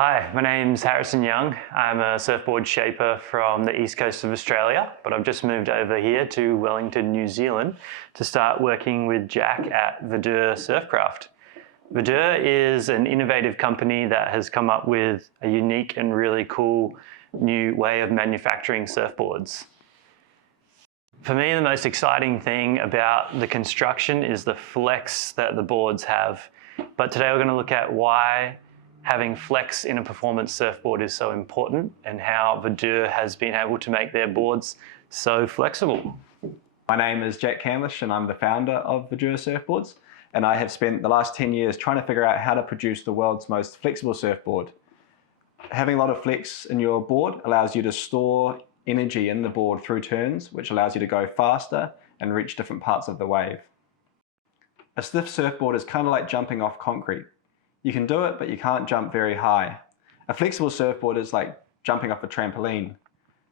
Hi, my name's Harrison Young. I'm a surfboard shaper from the east coast of Australia, but I've just moved over here to Wellington, New Zealand to start working with Jack at Verdure Surfcraft. Verdure is an innovative company that has come up with a unique and really cool new way of manufacturing surfboards. For me, the most exciting thing about the construction is the flex that the boards have. But today we're going to look at why having flex in a performance surfboard is so important and how Verdure has been able to make their boards so flexible. My name is Jack Canlish and I'm the founder of Verdure Surfboards, and I have spent the last 10 years trying to figure out how to produce the world's most flexible surfboard. Having a lot of flex in your board allows you to store energy in the board through turns, which allows you to go faster and reach different parts of the wave. A stiff surfboard is kind of like jumping off concrete. You can do it, but you can't jump very high. A flexible surfboard is like jumping off a trampoline.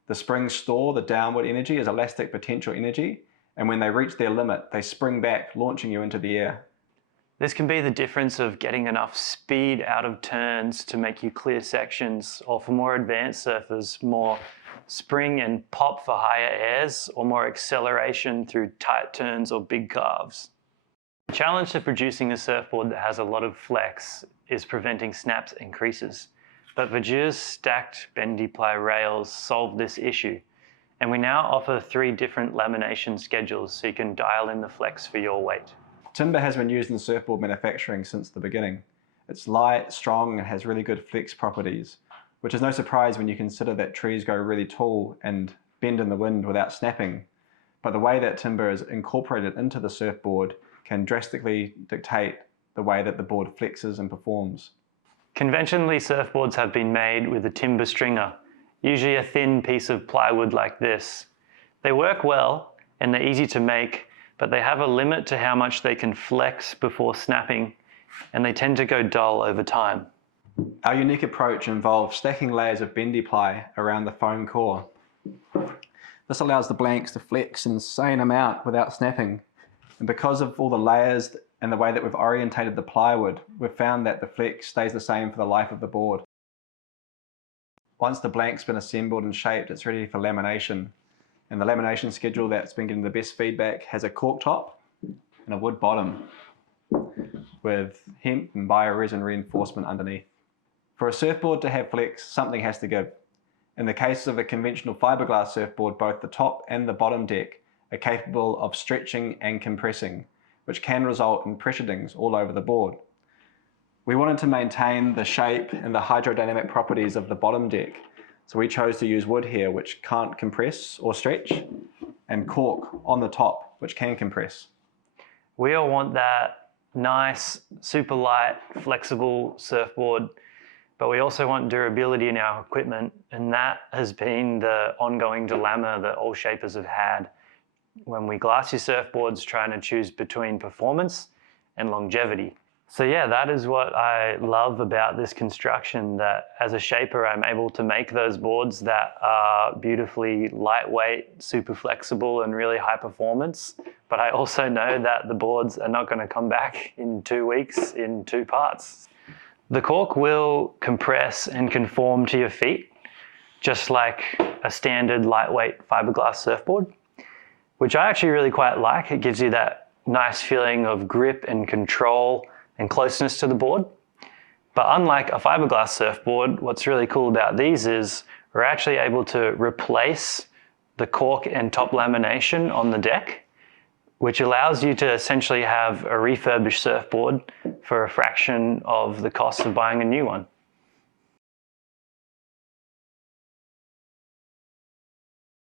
The springs store the downward energy as elastic potential energy, and when they reach their limit, they spring back, launching you into the air. This can be the difference of getting enough speed out of turns to make you clear sections, or for more advanced surfers, more spring and pop for higher airs, or more acceleration through tight turns or big carves. The challenge to producing a surfboard that has a lot of flex is preventing snaps and creases. But Verdure's stacked bendy ply rails solve this issue, and we now offer 3 different lamination schedules so you can dial in the flex for your weight. Timber has been used in surfboard manufacturing since the beginning. It's light, strong, and has really good flex properties, which is no surprise when you consider that trees grow really tall and bend in the wind without snapping. But the way that timber is incorporated into the surfboard can drastically dictate the way that the board flexes and performs. Conventionally, surfboards have been made with a timber stringer, usually a thin piece of plywood like this. They work well and they're easy to make, but they have a limit to how much they can flex before snapping, and they tend to go dull over time. Our unique approach involves stacking layers of bendy ply around the foam core. This allows the blanks to flex an insane amount without snapping. And because of all the layers and the way that we've orientated the plywood, we've found that the flex stays the same for the life of the board. Once the blank's been assembled and shaped, it's ready for lamination. And the lamination schedule that's been getting the best feedback has a cork top and a wood bottom with hemp and bioresin reinforcement underneath. For a surfboard to have flex, something has to give. In the case of a conventional fiberglass surfboard, both the top and the bottom deck are capable of stretching and compressing, which can result in pressure dings all over the board. We wanted to maintain the shape and the hydrodynamic properties of the bottom deck, so we chose to use wood here, which can't compress or stretch, and cork on the top, which can compress. We all want that nice, super light, flexible surfboard, but we also want durability in our equipment, and that has been the ongoing dilemma that all shapers have had when we glass your surfboards, trying to choose between performance and longevity. So yeah, that is what I love about this construction, that as a shaper I'm able to make those boards that are beautifully lightweight, super flexible and really high performance, but I also know that the boards are not going to come back in 2 weeks in 2 parts. The cork will compress and conform to your feet, just like a standard lightweight fiberglass surfboard, which I actually really quite like. It gives you that nice feeling of grip and control and closeness to the board. But unlike a fiberglass surfboard, what's really cool about these is we're actually able to replace the cork and top lamination on the deck, which allows you to essentially have a refurbished surfboard for a fraction of the cost of buying a new one.